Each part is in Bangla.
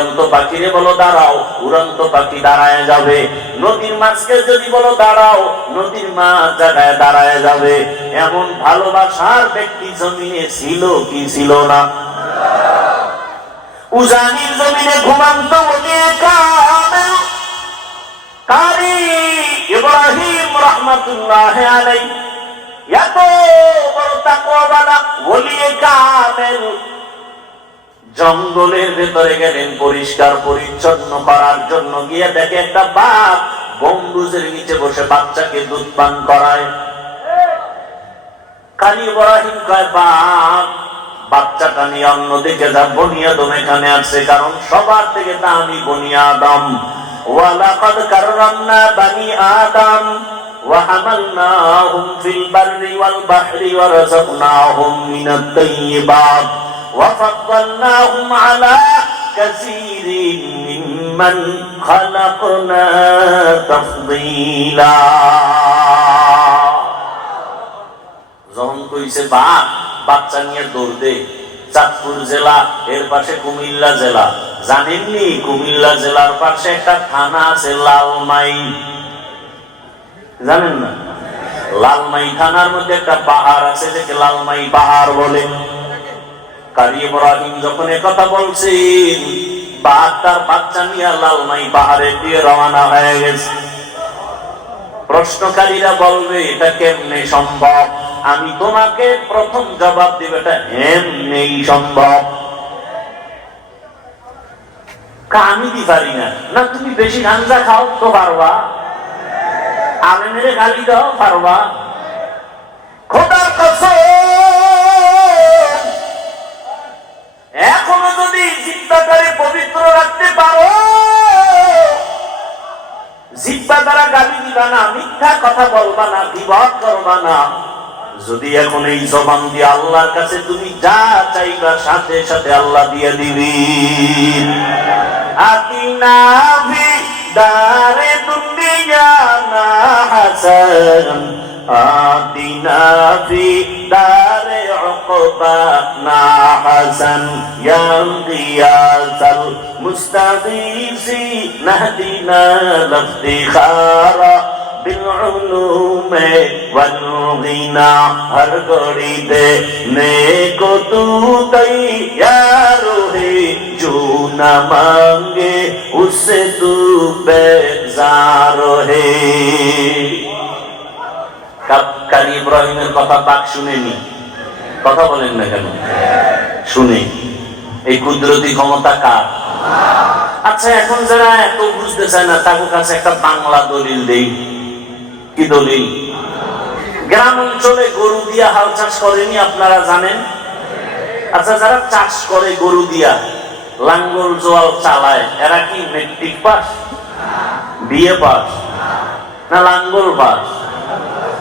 উড়ন্ত পাখিরে বলো দাঁড়াও, উড়ন্ত পাখি দাঁড়ায় যাবে। নদীর মাছকে যদি বলো দাঁড়াও, নদীর মাছ জায়গায় দাঁড়ায় যাবে। এমন ভালোবাসার ব্যক্তি জমিনে ছিল কি ছিল না? উজানির জমিনে ঘুমান্ত ওলিয়ে কামেল কারি ইব্রাহিম রাহমাতুল্লাহ আলাইহি, এত বড় তাকওয়াওয়ালা ওলিয়ে কামেল জঙ্গলের ভেতরে গেলেন পরিষ্কার পরিচ্ছন্ন করার জন্য। গিয়ে দেখে একটা বাঘ গম্বুজের নিচে বসে বাচ্চাকে দুধ পান করায়। কারি ইব্রাহিম কয়, বাঘ বাচ্চাটা নিয়ে অন্যদিকে যা, বনি আদম এখানে আছে, কারণ সবার থেকে দামি বনি আদম। ওয়ালাকাদ কাররামনা বানি আদম ওয়া হামালনাহুম ফিল বাররি ওয়াল বাহরি ওয়া রাযাকনাহুম মিনাত তাইয়্যিবাত ওয়া ফাদ্দালনাহুম আলা কাসীরিন মিম্মান খালাকনা তাফদীলা। যখন কইছে বাঘ, বাচ্চা নিয়ে দৌড় দে। চাঁদপুর জেলা, এর পাশে কুমিল্লা জেলা। জানেননি কুমিল্লা জেলার পাশে একটা থানা আছে লালমাই? জানেন না? লালমাই থানার মধ্যে একটা পাহাড় আছে যেকে লালমাই পাহাড় বলে। কারি ইব্রাহিম যখন কথা বলছেন, বাঘ তার বাচ্চা নিয়ে লালমাই পাহাড়ে দিয়ে রওনা হয়ে গেছে। প্রশ্নকারীরা বলবে এটা কেমনে সম্ভব? আমি তোমাকে প্রথম জবাব দিব, এটা এমনি সম্ভব। আমি দি পারি না। না, তুমি বেশি গাঞ্জা খাও তো পারবা, আলেমেরে গালি দাও পারবা। খোদার কসম, এখনো যদি জিহ্বাটারে পবিত্র রাখতে পারো, জিহ্বা দ্বারা গালি দিবা না, মিথ্যা কথা বলবা না, বিবাদ করবা না, যদি এখন এই জবান দিয়ে আল্লাহর কাছে তুমি যা চাইবা সাথে সাথে আল্লাহ দিয়ে দিবি। আতিনা ফি দারে দুনিয়া না হাসান, আতিনা ফি দারে উকবা না হাসান, ইয়া গিয়াসাল মুস্তাগীসি নাহদিনা লাফতিখারা بالعلوم والغنى ہر گھڑی دینے کو تو تیار ہے، جو نہ مانگے اس سے تو بیزار ہے۔ কারি ইব্রাহিমের কথা পাক শুনেনি? কথা বলেন না কেন? শুনে। এই কুদরতি ক্ষমতা কার? আচ্ছা, এখন যারা এত বুঝতে চায় না তাদের কাছে একটা বাংলা দলিল দেই। কি দলিল? গ্রাম অঞ্চলে গরু দিয়া হাল চাষ করেনি, আপনারা জানেন? আচ্ছা, যারা চাষ করে গরু দিয়া, লাঙ্গল জোয়াল চালায়, এরা কি মেট্রিক পাস, বিএ পাস, না লাঙ্গল পাস?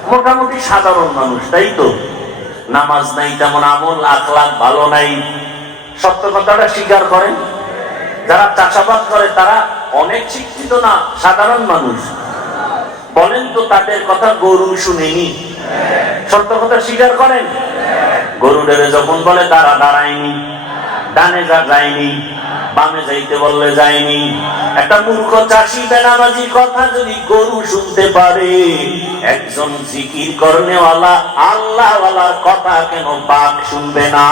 মোটামুটি সাধারণ মানুষ, তাই তো? নামাজ নাই, তেমন আমল আখলাক ভালো নাই। সত্য কথাটা স্বীকার করেন। যারা চাষাবাদ করে তারা অনেক শিক্ষিত না, সাধারণ মানুষ। বলেন তো তাদের কথা গরু শুনেনি? সত্য কথা স্বীকার করেন। গরুদের যখন বলে দাঁড়া, দাঁড়ায়নি, ডানে যা যায়নি, বামে যাইতে বললে যায়নি। একটা মূর্খ চাষি বেনামাজির কথা যদি গরু শুনতে পারে, একজন জিকির করনেওয়ালা আল্লাহওয়ালার কথা কেন বাঘ শুনবে না?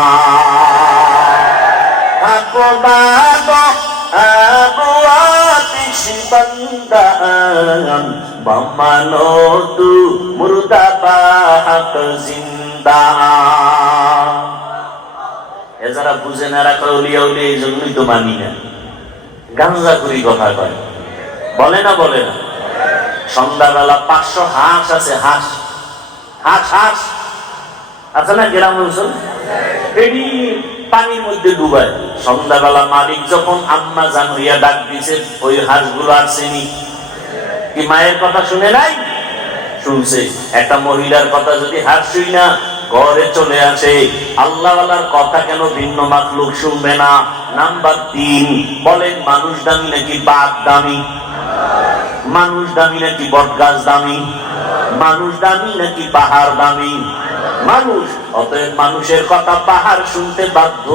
বামানো তু মুর্দাবা হক জিন্দা। এ যারা বুঝে না, রাখা উলিয়া উলিয়া, এই জন্যই তো মানি না। গাঞ্জা করি কথা কয়, বলে না? বলে না? সন্ধ্যাবেলা 500 হাঁস আছে, হাঁস হাঁস হাঁস আছে না গ্রাম অঞ্চল? এটি পানির মধ্যে ডুবায়। সন্ধ্যাবেলা মালিক যখন আম্মা জান হইয়া ডাক দিছে, ওই হাঁসগুলো আসেনি। কি মায়ের কথা শুনে নাই? শুনছে। একটা মহিলার কথা যদি হাঁস শুই না ঘরে চলে আসে, আল্লাহওয়ালার কথা কেন ভিন্ন মাখলুক শুনবে না? নাম্বার 3, বলেন মানুষ দামি নাকি বাঘ দামি? মানুষ দামি নাকি বটগাছ দামি? মানুষ দামি নাকি পাহাড় দামি? মানুষ। অতএব মানুষের কথা পাহাড় শুনতে বাধ্য।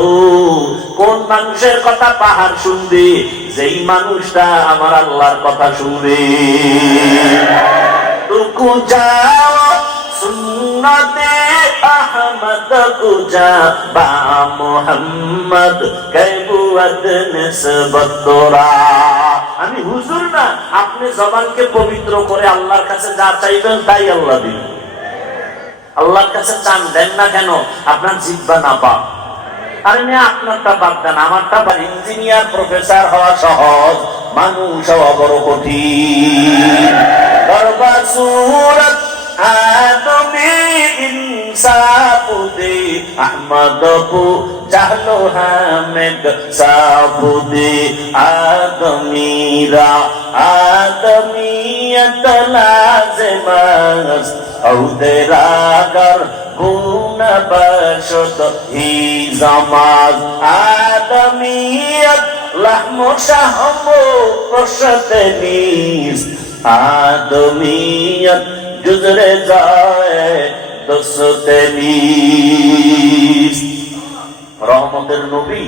কোন মানুষের কথা পাহাড় শুনবে? যেই মানুষটা আমার আল্লাহর কথা শুনবে। টুকু যাও সুন্নতে আহমদ কুজা বা মোহাম্মদ কৈবুয়াত নিসবত তোরা। আমি হুজুর না, আপনি জবানকে পবিত্র করে আল্লাহর কাছে যা চাইবেন তাই আল্লাহ দিবেন। আল্লাহর কাছে চান, দেন না কেন? আপনার জিহ্বা না পাক। আরে মেয়ে, আপনারটা বাদ দেন, আমারটা বা ইঞ্জিনিয়ার প্রফেসর হওয়া সহজ, মানুষ হওয়া বড় কঠিন। দরবার সুরত আদমি ইনসাফুদে আহমদপু চাহলো হামেদ সাবুদে আদমিরা আদমিয়ত লাজমাস ঔদেরাগর গুণ বশত হি জামাজ আদমিয়ত লাহমু শাহমু প্রশতনিস আদমিয়ত গুজরে যায় দোস্তনিস। রহমতের নবী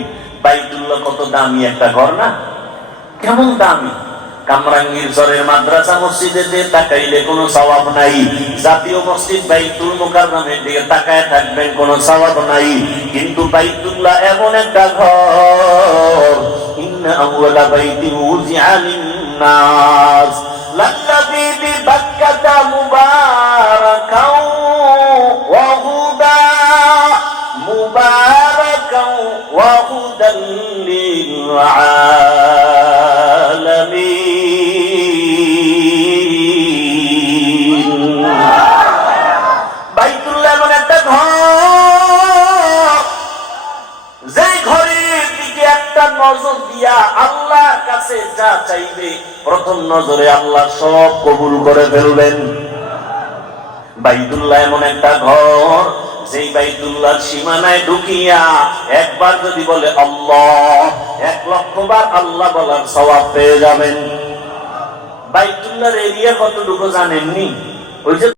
বাইতুল্লাহ কত দামি একটা ঘর না? কেমন দামি! কামরাঙ্গীর চরের মাদ্রাসা মসজিদে তাকাইলে কোনো সওয়াব নাই। জাতীয় মসজিদ বাইতুল মুকাররমের দিকে তাকায় থাকবেন, কোনো সওয়াব নাই। কিন্তু বাইতুল্লাহ এমন একটা ঘর, ইন্না আউওয়ালা বাইতিন উযিআ লিন-নাস লাল্লাযী বিবাক্কাতা মুবারাকাও ওয়া হুদা মুবারাকাও ওয়া হুদাল লিল আলামিন। বাইতুল্লাহ এমন একটা ঘর, যে ঘরের দিকে একটা নজর দিয়া আল্লাহর কাছে যা চাইবে প্রথম নজরে আল্লাহ সব কবুল করে ফেলবেন। বাইতুল্লাহ এমন একটা ঘর, যেই বাইতুল্লাহ সীমানায় ঢুকিয়া একবার যদি বলে আল্লাহ, 1,00,000 বার আল্লাহ বলার সওয়াব পেয়ে যাবেন। বাইতুল্লাহর এরিয়া কতটুকু জানেননি? ওই যে